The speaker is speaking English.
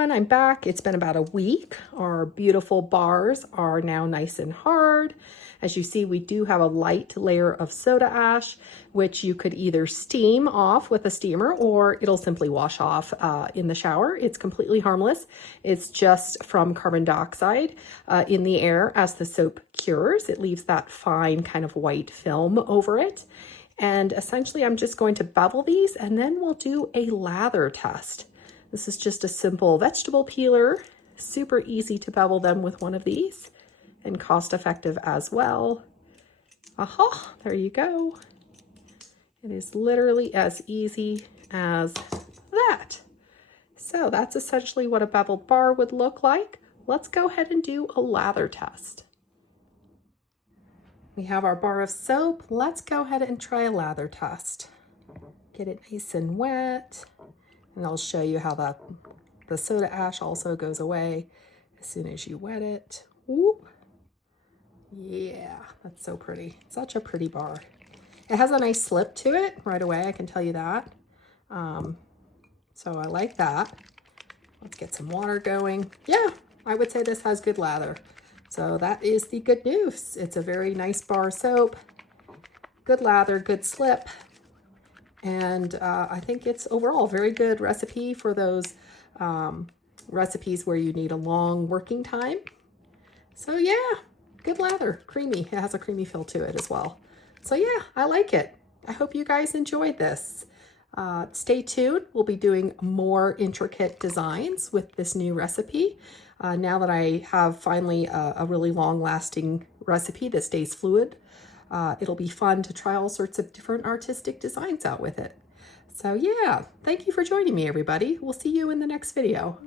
everyone, I'm back. It's been about a week. Our beautiful bars are now nice and hard. As you see, we do have a light layer of soda ash, which you could either steam off with a steamer or it'll simply wash off in the shower. It's completely harmless. It's just from carbon dioxide in the air as the soap cures. It leaves that fine kind of white film over it. And essentially, I'm just going to bevel these and then we'll do a lather test. This is just a simple vegetable peeler, super easy to bevel them with one of these and cost effective as well. Aha, there you go. It is literally as easy as that. So that's essentially what a beveled bar would look like. Let's go ahead and do a lather test. We have our bar of soap. Let's go ahead and try a lather test. Get it nice and wet. And I'll show you how the soda ash also goes away as soon as you wet it. Whoop. Yeah, that's so pretty. Such a pretty bar. It has a nice slip to it right away, I can tell you that. So I like that. Let's get some water going. Yeah, I would say this has good lather. So that is the good news. It's a very nice bar soap. Good lather, good slip. And I think it's overall a very good recipe for those recipes where you need a long working time. So yeah, good lather, creamy. It has a creamy feel to it as well. So yeah, I like it. I hope you guys enjoyed this. Stay tuned. We'll be doing more intricate designs with this new recipe. Now that I have finally a really long lasting recipe that stays fluid. It'll be fun to try all sorts of different artistic designs out with it. So yeah, thank you for joining me, everybody. We'll see you in the next video.